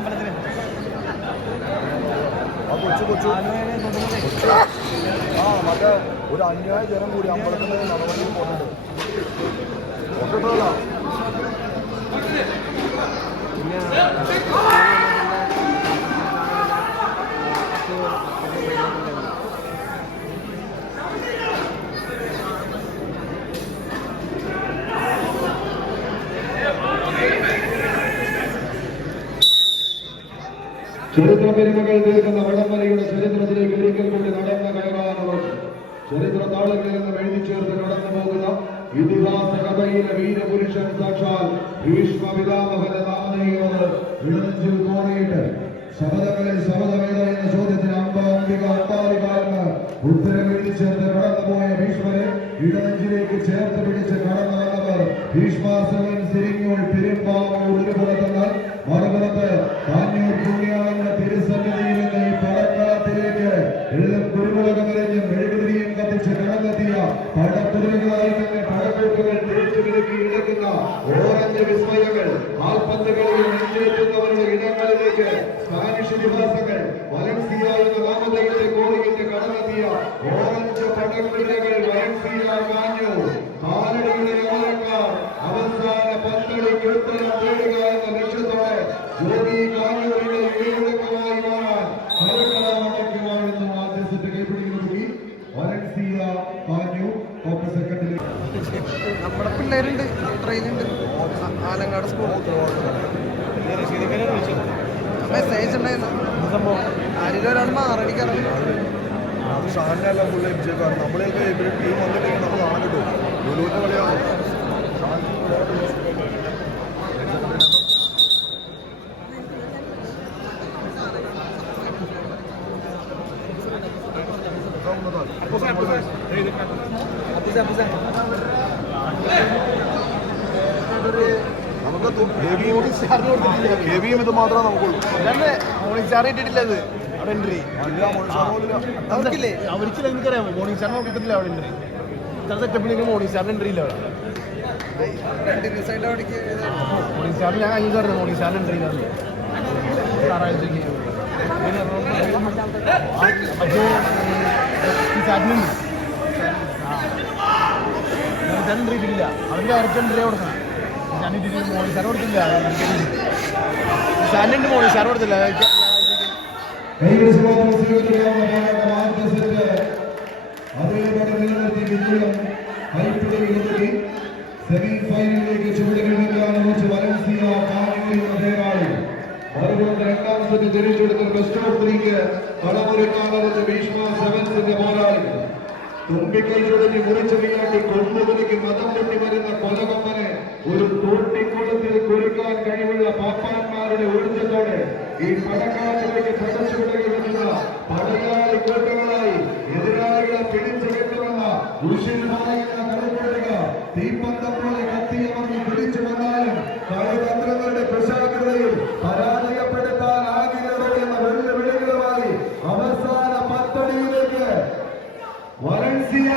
അമ്പലത്തിന് ആ കൊച്ചു കൊച്ചു. ആ മറ്റേ ഒരു അന്യായ ജനം കൂടി അമ്പലത്തിൽ നടപടിയിൽ പോകുന്നുണ്ട്. ഒക്കെട്ടല്ല ചരിത്ര പെരുമകൾ തീർക്കുന്ന വടംവലയുടെ ചരിത്രത്തിലേക്ക് ഒരിക്കൽ കൂടി നടന്ന കയറാനുള്ളത് ചരിത്ര താളുകളിൽ നിന്ന് എഴുതി ചേർത്ത് കടന്നു പോകുന്ന ഇതിഹാസ കഥയിലെ വീരപുരുഷൻ സാക്ഷാൽ ഭീഷ്മ പിതാമഹന്റെ നാമധേയോട് ഇടനെഞ്ചിൽ കോറിയിട്ട് ശബദങ്ങളിൽ ശബദമേത എന്ന ചോദ്യത്തിന് അമ്പാംബിക അമ്പാലിക ഉത്തരം എഴുതി ചേർത്ത് കടന്നുപോയ ഭീഷ്മനെ ഇടനെഞ്ചിലേക്ക് ചേർത്ത് പിടിച്ച് കടന്നു വന്നവർ ഭീഷ്മാസനം സിരിഞ്ഞൂൾ പെരുമ്പാവൂർ പടക്കുതിരകളായി തന്നെ ഇടക്കുന്ന ഓറഞ്ച് വിസ്മയങ്ങൾ കാൽപന്തുകളിൽ നെഞ്ചേറ്റുന്നവരുടെ ഇടങ്ങളിലേക്ക് സ്പാനിഷ് ഇതിഹാസങ്ങൾ വലൻസിയ എന്ന നാമധേയത്തെ കടന്നെത്തിയ ഓറഞ്ച് പടക്കുതിരകൾ വലൻസിയ കാഞ്ഞൂർ കാലടിയുടെ യാത്രക്കാർ അവസാന പന്തളിക്ക് ഉത്തരം തേടുക എന്ന ലക്ഷ്യത്തോടെ ജ്യോതി കാഞ്ഞൂരിലെ നമ്മുടെ പിള്ളേരുണ്ട് ട്രെയിനുണ്ട് ആലങ്ങാട് സ്കൂൾ. മെസ്സേജ് ഉണ്ടായിരുന്നു. ആരെങ്കിലും ഒരാൾ മാറടിക്കാറുണ്ട് ഷാനിനെല്ലാം വിജയിക്കാറ് നമ്മളെയൊക്കെ ടീം വന്നിട്ടുണ്ടെങ്കിൽ നമ്മൾ നാളെ കിട്ടും. ലുലുവിന്റെ നമുക്ക് ഹെവിയും ഇത് മാത്രമേ നമുക്കുള്ളൂ മോർണിംഗ് സ്റ്റാർ ഇട്ടിട്ടില്ല അത് അവിടെ എൻട്രി അവർക്കില്ലേ അവർക്കില്ല എനിക്കറിയാം മോർണിംഗ് സ്റ്റാറിന് കിട്ടുന്നില്ല അവിടെ എൻട്രി ഇത്ര സെറ്റപ്പിലേക്ക് സ്റ്റാറിന് എൻട്രി ഇല്ല അവിടെ മോർണിംഗ് ഞാൻ കഴിഞ്ഞു സ്റ്റാറിന് എൻട്രി ഇല്ല ഞായറാഴ്ചക്ക് ഞാൻ എൻട്രി ഇട്ടില്ല അവർക്ക് ഡയറക്റ്റ് കൊടുക്കണം ഞാൻ ഇതിന് മോർണിംഗ് സ്റ്റാർ കൊടുത്തില്ല സ്റ്റാൻഡുണ്ട് മോളി സ്റ്റാർ കൊടുത്തില്ല സെമി ഫൈനലിലേക്ക് ചുവടുകളിലേക്കാണ് അതേകാളി രണ്ടാം സെറ്റ് തിരിച്ചെടുത്ത് ബെസ്റ്റ് ഓഫ് ത്രീക്ക് കളമൊരുക്കാനുള്ള ഭീഷ്മ സെവൻസിന്റെ പോരാളി തുമ്പിക്കൈ ചുടഞ്ഞ് മുറിച്ചു വീയാട്ടി കൊണ്ടുകുലിക്ക് മതം പൊട്ടി വരുന്ന കൊലകൊമ്പനെ ഒരു തോട്ടിക്കുളത്തിൽ കുരുക്കാൻ കഴിവുള്ള പാപ്പാന്മാരുടെ ഊർജത്തോടെ ഈ പടക്കാലത്തിലേക്ക് പടച്ചുവിടുകയുള്ള പടയാളി കൂട്ടങ്ങളായി എതിരാളികളെ പിടിച്ചു കെട്ടുമെന്ന ഉഷിൽമാരെന്ന കളിപ്പെടുക തീപ്പന്തം വലൻസിയ